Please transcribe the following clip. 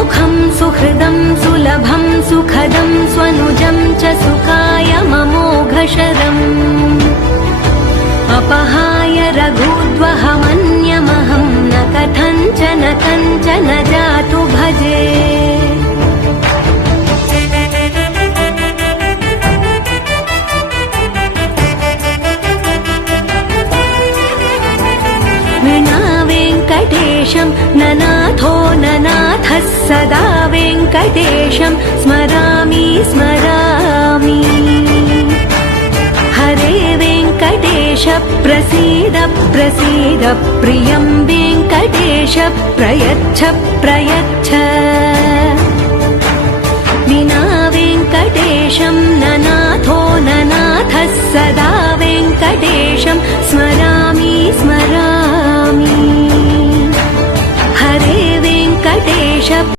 सुमुखं सुहृदं सुलभं सुखदं स्वनुजं च सुखाय ममोघशरम् अपहाय रघुद्वहमन्यमहं न कथञ्चन कञ्चन जातु भजे विना वेङ्कटेशं ननाथो ननाथः सदा वेङ्कटेशं स्मरामि स्मरामि हरे वेङ्कटेश प्रसीद प्रसीद प्रियं वेङ्कटेश प्रयच्छ प्रयच्छ विना वेङ्कटेशं ननाथो ननाथः सदा वेङ्कटेशं स्मरामि